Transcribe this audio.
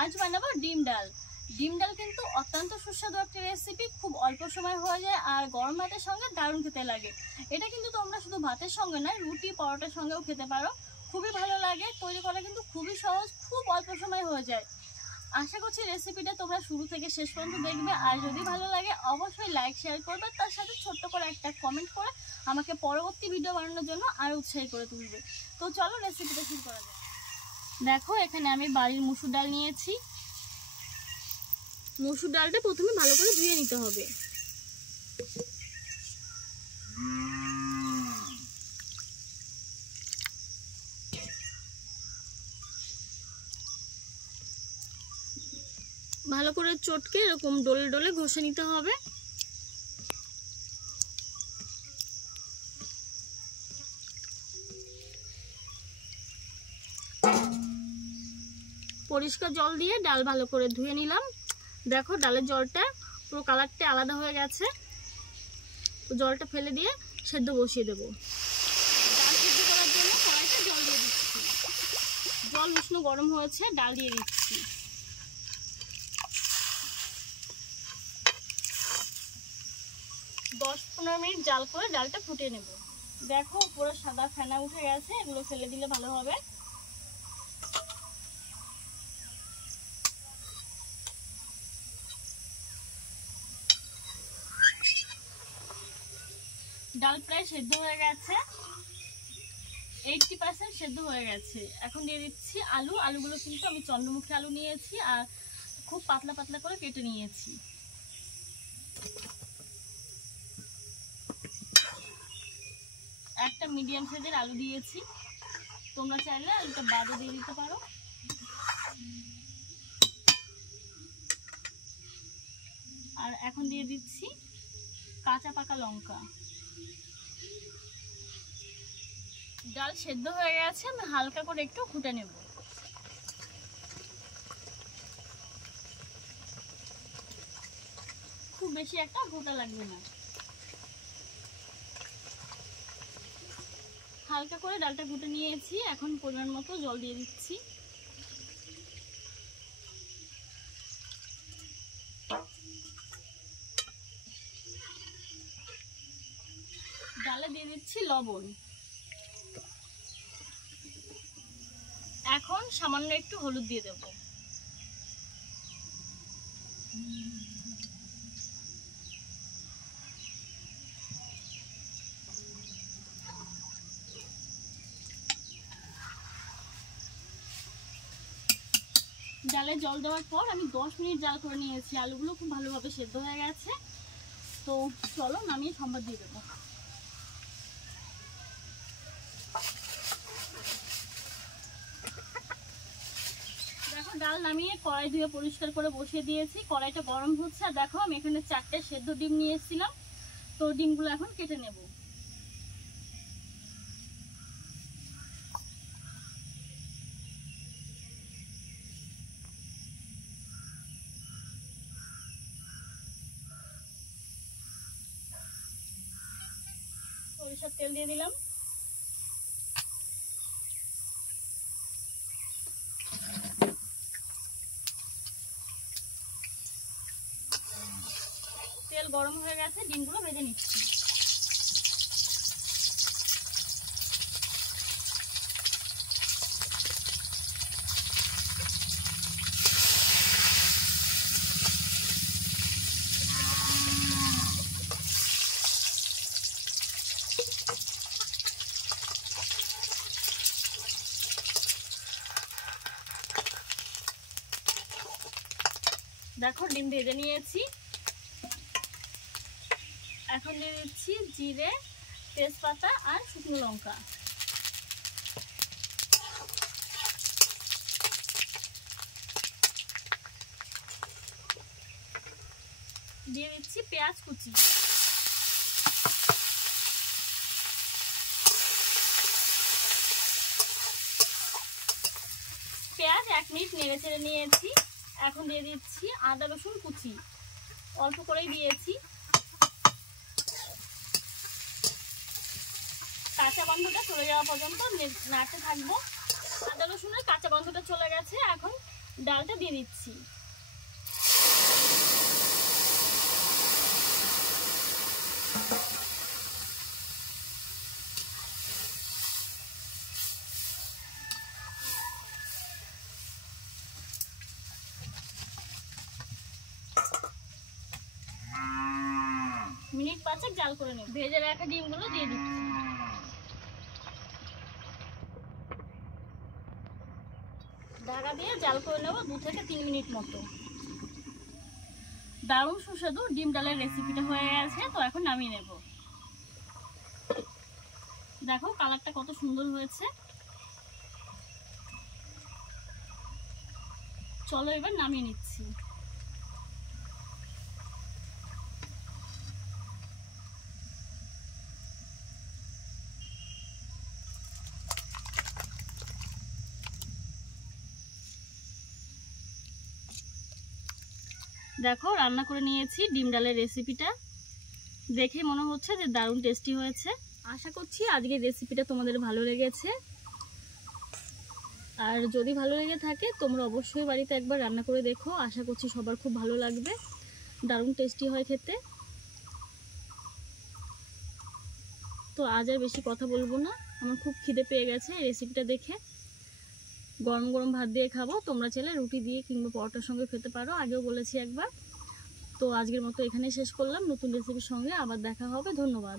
আজ বানাবো ডিম ডাল। ডিম ডাল কিন্তু অত্যন্ত সুস্বাদু একটা রেসিপি, খুব অল্প সময় হয়ে যায় আর গরম ভাতের সঙ্গে দারুণ খেতে লাগে। এটা কিন্তু তোমরা শুধু ভাতের সঙ্গে নয়, রুটি পরোটার সঙ্গেও খেতে পারো, খুবই ভালো লাগে। তৈরি করা কিন্তু খুবই সহজ, খুব অল্প সময় হয়ে যায়। আশা করছি রেসিপিটা তোমরা শুরু থেকে শেষ পর্যন্ত দেখবে, আর যদি ভালো লাগে অবশ্যই লাইক শেয়ার করবে, তার সাথে ছোট্ট করে একটা কমেন্ট করে আমাকে পরবর্তী ভিডিও বানানোর জন্য আরও উৎসাহী করে তুলবে। তো চলো রেসিপিটা শুরু করা যায়। দেখো এখানে আমি বাড়ির মসুর ডাল নিয়েছি। মসুর ডালটা প্রথমে ভালো করে ধুয়ে নিতে হবে। ভালো করে চটকে এরকম ডলে ডলে ঘষে নিতে হবে। পরিষ্কার জল দিয়ে ডাল ভালো করে ধুয়ে নিলাম। দেখো ডালের জলটা পুরো কালারটা আলাদা হয়ে গেছে। জলটা ফেলে দিয়ে সেদ্ধ বসিয়ে দেবো। ডাল সেদ্ধ করার জন্য কড়াইতে জল দিয়ে দিচ্ছি। জল উষ্ণ গরম হয়েছে, ডাল দিয়ে দিচ্ছি। দশ 15 মিনিট জাল করে ডালটা ফুটিয়ে নেব। দেখো পুরো সাদা ফেনা উঠে গেছে, এগুলো ফেলে দিলে ভালো হবে। ডাল প্রায় সেদ্ধ হয়ে গেছে, 80% সেদ্ধ হয়ে গেছে। এখন দিয়ে দিচ্ছি আলু। আলুগুলো কিন্তু আমি চন্দ্রমুখী আলু নিয়েছি আর খুব পাতলা পাতলা করে কেটে নিয়েছি। একটা মিডিয়াম সাইজের আলু দিয়েছি, তোমরা চাইলে আলুটা বাদও দিয়ে দিতে পারো। আর এখন দিয়ে দিচ্ছি কাঁচা পাকা লঙ্কা। ডাল সেদ্ধ হয়ে গেছে, আমি হালকা করে একটু ফুটে নেব। খুব বেশি একটা ঘোটা লাগবে না। হালকা করে ডালটা ফুটে নিয়েছি, এখন পরিমাণ মতো জল দিয়ে দিচ্ছি। ডালে দিয়ে দিচ্ছি লবণ। এখন সামান্য একটু হলুদ দিয়ে দেব। ডালে জল দেওয়ার পর আমি 10 মিনিট জাল করে নিয়েছি। আলুগুলো খুব ভালোভাবে সেদ্ধ হয়ে গেছে। তো চলো নামিয়ে সম্বাদ দিয়ে দেবো। দেখো ডাল নামিয়ে কড়াই ধুয়ে পরিষ্কার করে বসিয়ে দিয়েছি। কড়াইটা গরম হচ্ছে। আর দেখো আমি এখানে 4টে সেদ্ধ ডিম নিয়ে এসেছিলাম, তো ডিমগুলো এখন কেটে নেব। সরিষার তেল দিয়ে দিলাম। তেল গরম হয়ে গেছে, ডিমগুলো ভেজে নিচ্ছি। দেখো ডিম ভেজে নিয়েছি। এখন দিয়ে দিচ্ছি জিরে, তেজপাতা আর শুকনো লঙ্কা। দিয়ে দিচ্ছি পেঁয়াজ কুচি। পেঁয়াজ 1 মিনিট নেড়ে চেড়ে নিয়েছি। এখন দিয়ে দিচ্ছি আদা রসুন কুচি, অল্প করেই দিয়েছি। কাঁচা গন্ধটা চলে যাওয়া পর্যন্ত নাড়তে থাকবো। আদা রসুনের কাঁচা গন্ধটা চলে গেছে, এখন ডালটা দিয়ে দিচ্ছি। মিনিট 5 জাল করে নেব। ভেজে রাখা ডিমগুলো দিয়ে দিচ্ছি। ঢাকা দিয়ে জাল করে নেব 2 থেকে 3 মিনিট মতো। দারুণ সুস্বাদু ডিম ডালের রেসিপিটা হয়ে গেছে। তো এখন নামিয়ে নেব। দেখো কালারটা কত সুন্দর হয়েছে। চলো এবার নামিয়ে নিচ্ছি। দেখো রান্না করে নিয়েছি ডিম ডালের রেসিপিটা। দেখে মনে হচ্ছে যে দারুণ টেস্টি হয়েছে। আশা করছি আজকের রেসিপিটা তোমাদের ভালো লেগেছে। আর যদি ভালো লেগে থাকে তোমরা অবশ্যই বাড়িতে একবার রান্না করে দেখো। আশা করছি সবার খুব ভালো লাগবে। দারুণ টেস্টি হয় খেতে। তো আজ আর বেশি কথা বলবো না, আমার খুব খিদে পেয়ে গেছে রেসিপিটা দেখে। গরম গরম ভাত দিয়ে খাবো, তোমরা চাইলে রুটি দিয়ে কিংবা পরোটার সঙ্গে খেতে পারো, আগেও বলেছি একবার। তো আজকের মতো এখানেই শেষ করলাম। নতুন রেসিপির সঙ্গে আবার দেখা হবে। ধন্যবাদ।